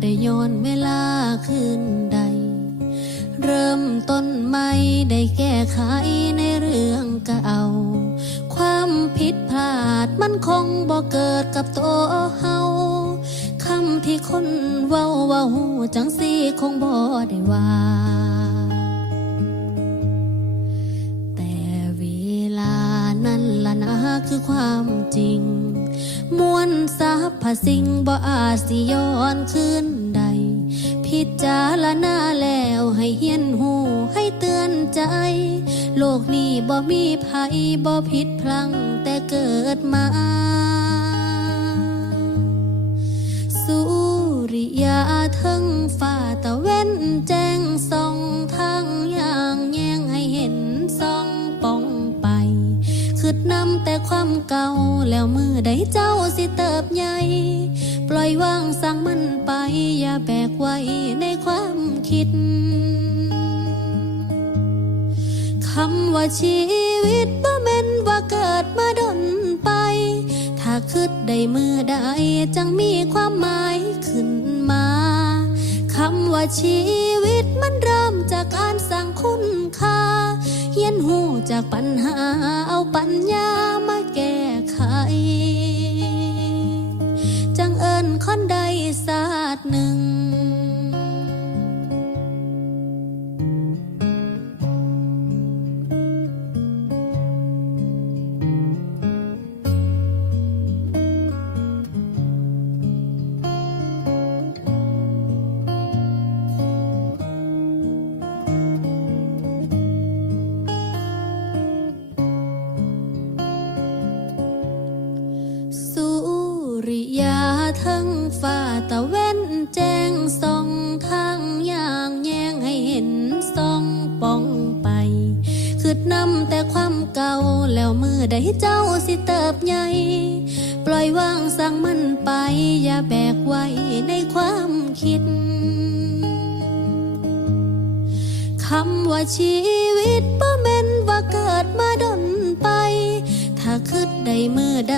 ได้ย้อนเวลาคืนใด เริ่มต้นใหม่ได้แก้ไขในเรื่องเก่า ความผิดพลาดมันคงบ่เกิดกับตัวเฮาคำที่คนเว้าเว้าหูจังสีคงบ่ได้ว่า แต่เวลานั้นละนะคือความจริง มวลสรรพสิ่งบ่อาสิย้อนคืนใด พิจารณาแล้วให้เฮียนหูให้เตือนใจ โลกนี้บ่มีภัยบ่ผิดพลังแต่เกิดมา เก่าแล้วมือใดเจ้าสิเติบใหญ่ ปล่อยวางสั่งมันไป อย่าแบกไว้ในความคิด คำว่าชีวิตบ่แม่นว่าเกิดมาดนไป ถ้าคิดได้มือใดจังมีความหมายขึ้นมาคำว่าชีวิตมันเริ่มจากการสร้างคุณค่า เฮียนหูจากปัญหาเอาปัญญาาสตร์ห คืดนำแต่ความเก่า แล้วมือใดเจ้าสิเติบใหญ่ ปล่อยวางสั่งมันไป อย่าแบกไว้ในความคิด คำว่าชีวิตบ่แม่นว่าเกิดมาดนไป ถ้าคิดได้มือใด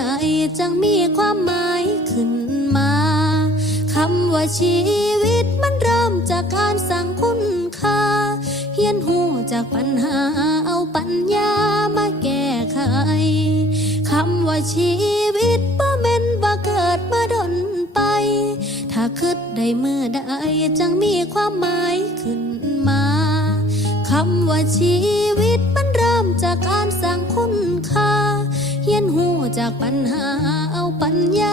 จังมีความหมายขึ้นมา คำว่าชีวิตมันเริ่มจากการสร้างคุณค่าเฮียนหูจากปัญหา ชีวิตบ่แม่นว่าเกิดมาดนไป ถ้าคิดได้มือใดจังมีความหมายขึ้นมาคำว่าชีวิตมันเริ่มจากการสร้างคุณค่าเฮียนหูจากปัญหาเอาปัญญา